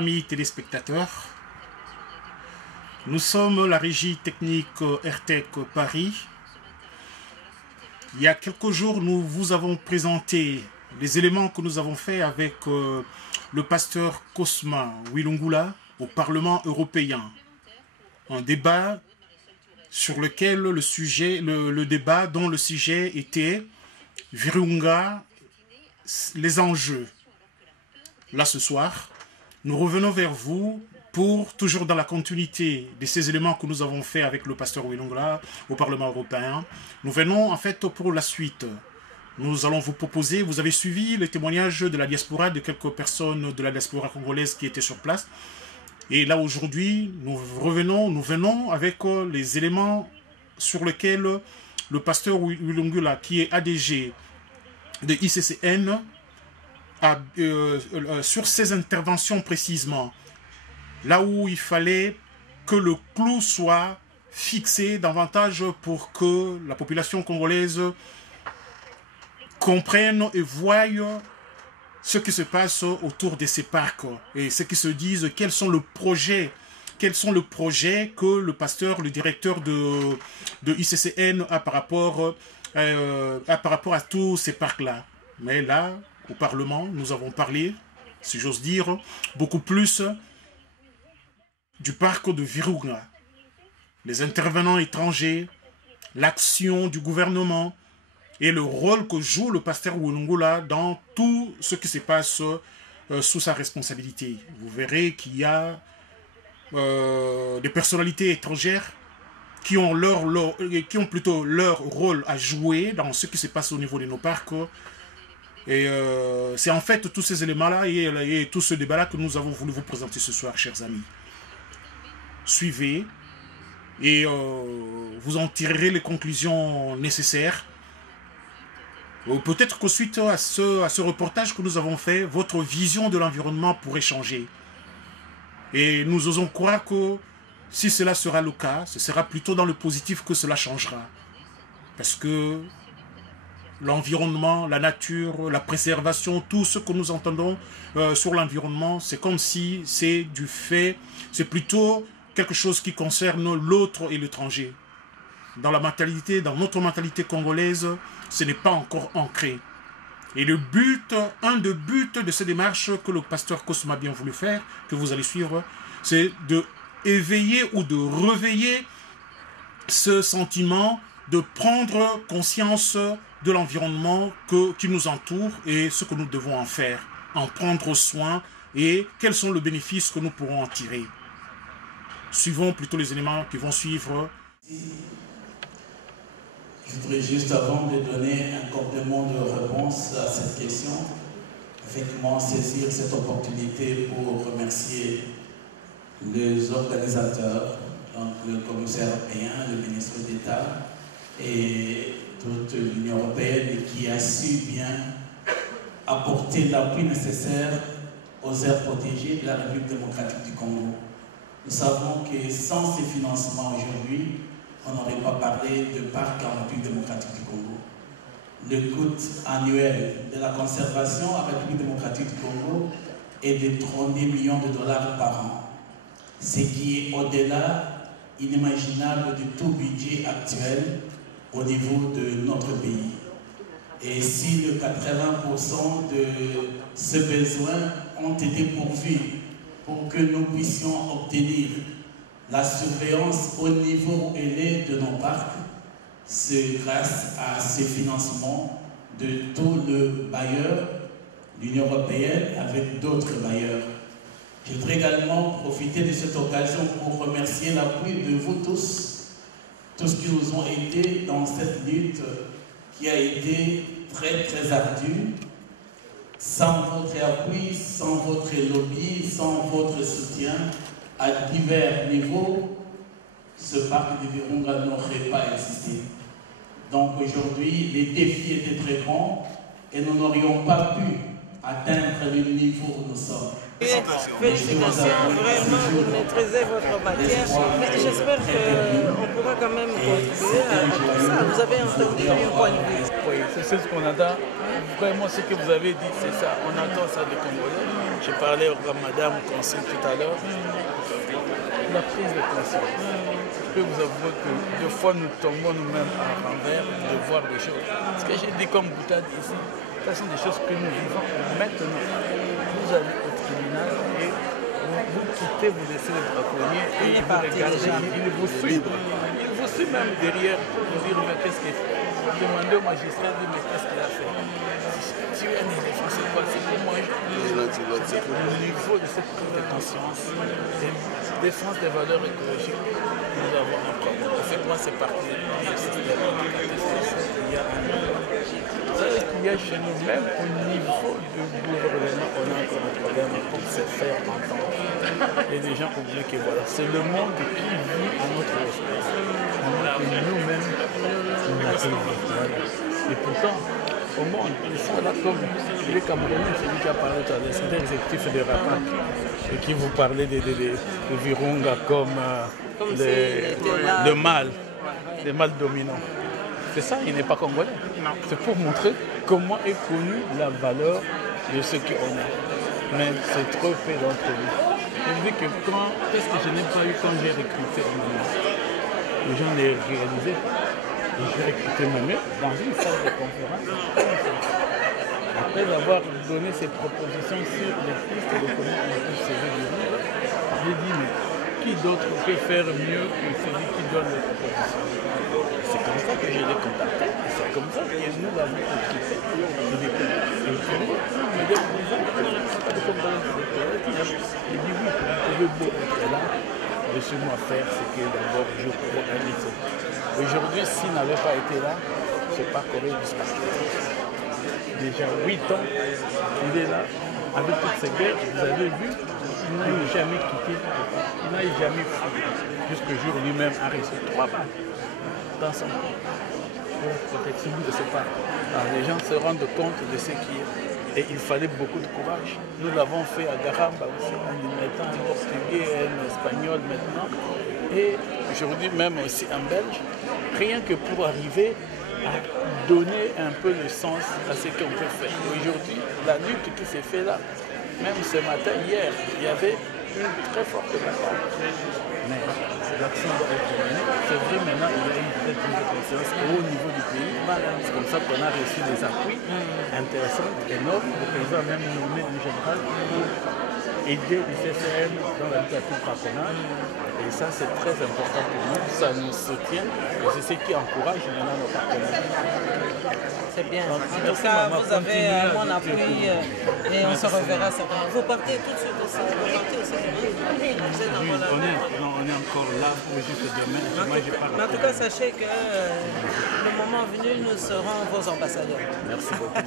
amis téléspectateurs, nous sommes la régie technique RTEC Paris. Il y a quelques jours, nous vous avons présenté les éléments que nous avons faits avec le pasteur Cosma Wilungula au Parlement européen. Un débat sur lequel le débat dont le sujet était Virunga, les enjeux. Là ce soir, nous revenons vers vous pour, toujours dans la continuité de ces éléments que nous avons faits avec le pasteur Wilungula au Parlement européen. Nous venons en fait pour la suite. Nous allons vous proposer, vous avez suivi le témoignage de la diaspora, de quelques personnes de la diaspora congolaise qui étaient sur place. Et là aujourd'hui, nous venons avec les éléments sur lesquels le pasteur Wilungula, qui est ADG de ICCN, sur ses interventions précisément, là où il fallait que le clou soit fixé davantage pour que la population congolaise comprenne et voie ce qui se passe autour de ces parcs et ce qui se disent, quels sont les projets que le pasteur, le directeur de ICCN a par rapport à tous ces parcs-là. Mais là, au Parlement, nous avons parlé, si j'ose dire, beaucoup plus du parc de Virunga. Les intervenants étrangers, l'action du gouvernement et le rôle que joue le pasteur Wilungula dans tout ce qui se passe sous sa responsabilité. Vous verrez qu'il y a des personnalités étrangères qui ont plutôt leur rôle à jouer dans ce qui se passe au niveau de nos parcs. Et c'est en fait tous ces éléments-là et tout ce débat-là que nous avons voulu vous présenter ce soir, chers amis. Suivez et vous en tirerez les conclusions nécessaires. Peut-être que suite à ce reportage que nous avons fait, votre vision de l'environnement pourrait changer. Et nous osons croire que si cela sera le cas, ce sera plutôt dans le positif que cela changera. Parce que l'environnement, la nature, la préservation, tout ce que nous entendons sur l'environnement, c'est comme si c'est plutôt quelque chose qui concerne l'autre et l'étranger. Dans notre mentalité congolaise, ce n'est pas encore ancré. Et un des buts de ces démarches que le pasteur Cosma a bien voulu faire, que vous allez suivre, c'est de éveiller ou de réveiller ce sentiment de prendre conscience de l'environnement qui nous entoure et ce que nous devons en faire, en prendre soin et quels sont les bénéfices que nous pourrons en tirer. Suivons plutôt les éléments qui vont suivre. Je voudrais juste, avant de donner un complément de réponse à cette question, effectivement saisir cette opportunité pour remercier les organisateurs, donc le commissaire européen, le ministre d'État et toute l'Union européenne qui a su bien apporter l'appui nécessaire aux aires protégées de la République démocratique du Congo. Nous savons que sans ces financements aujourd'hui, on n'aurait pas parlé de parc en République démocratique du Congo. Le coût annuel de la conservation en République démocratique du Congo est de 30 millions de dollars par an, ce qui est au-delà, inimaginable de tout budget actuel au niveau de notre pays. Et si le 80% de ces besoins ont été pourvus pour que nous puissions obtenir la surveillance au niveau élevé de nos parcs, c'est grâce à ces financements de tous les bailleurs, l'Union européenne avec d'autres bailleurs. Je voudrais également profiter de cette occasion pour remercier l'appui de vous tous qui nous ont aidés dans cette lutte qui a été très très ardue. Sans votre appui, sans votre lobby, sans votre soutien, à divers niveaux, ce parc de Virunga n'aurait pas existé. Donc aujourd'hui, les défis étaient très grands et nous n'aurions pas pu atteindre le niveau où nous sommes. Félicitations, vraiment, vous maîtrisez votre matière. Mais j'espère qu'on pourra quand même contribuer à tout ça. Vous avez entendu un point de vue. Oui, c'est ce qu'on attend. Vraiment, ce que vous avez dit, c'est ça. On attend ça des Congolais. J'ai parlé à Madame Consigne tout à l'heure. La prise de conscience. Je peux vous avouer que des fois, nous tombons nous-mêmes à l'envers de voir des choses. Ce que j'ai dit comme boutade ici, ce sont des choses que nous vivons maintenant. Vous allez au tribunal et vous quittez, vous laissez les braconniers et vous regardez, ils vous suivent. Ils vous suivent même derrière pour vous dire mais qu'est-ce qu'il fait. Demandez au magistrat, mais qu'est-ce qu'il a fait. Tu es un éléphant, c'est quoi? C'est pour moi. C'est au niveau de cette prise de conscience, de défense des valeurs écologiques, nous avons un problème. Effectivement, c'est parti du système éducatif. Il y a un il y a chez nous, même au niveau du gouvernement, on a encore un problème pour se faire entendre. Et les gens oublient que voilà, c'est le monde qui vit à notre espèce. Nous-mêmes, on a fait. Et pourtant, au monde, ils sont là comme les Camerounais, celui qui a parlé tout à l'heure, c'est l'exécutif de Rapak, et qui vous parlait de Virunga comme le mal, les mâles dominants. C'est ça, il n'est pas congolais. C'est pour montrer comment est connue la valeur de ce qu'on est. Mais c'est trop peu d'entre nous. Je dis que qu'est-ce que je n'ai pas eu quand j'ai recruté un moment. Les gens l'ont réalisé. J'ai recruté moi-même dans une salle de conférence. Après avoir donné ses propositions sur les pistes de comment on peut sauver des vies, j'ai dit mais qui d'autre peut faire mieux que celui qui donne les propositions? C'est comme ça que je l'ai contacté. Et c'est comme ça que nous l'avons recruté. Il dit oui, vous pouvez beau être là. Laissez-moi faire ce que d'abord je crois à l'ISO. Aujourd'hui, s'il n'avait pas été là, je ne sais pas comment il disparaîtrait. Déjà 8 ans, il est là. Avec toutes ces guerres, vous avez vu, il n'a jamais quitté, il n'a jamais fui. Jusqu'au jour où lui-même a reçu 3 balles dans son corps pour protection de ses parents. Alors les gens se rendent compte de ce qui est. Et il fallait beaucoup de courage. Nous l'avons fait à Garamba aussi, en y mettant un portugais et un espagnol maintenant. Et aujourd'hui même aussi en Belge, rien que pour arriver à donner un peu le sens à ce qu'on peut faire. Aujourd'hui, la lutte qui s'est faite là, même ce matin, hier, il y avait une très forte bataille. Mais l'action doit être menée. C'est vrai, maintenant, il y a une très prise de conscience au niveau du pays. C'est comme ça qu'on a reçu des appuis intéressants, énormes. Le président a même nommé un général pour aider les CCM dans la lutte patronage. Et ça, c'est très important pour nous. Ça nous soutient. Et c'est ce qui encourage maintenant nos partenaires. C'est bien. En tout cas, vous avez mon appui et on se reverra certainement. Vous partez tout de suite aussi. Vous partez aussi. On est encore là pour juste demain. Mais en tout cas, sachez que le moment venu, nous serons vos ambassadeurs. Merci beaucoup.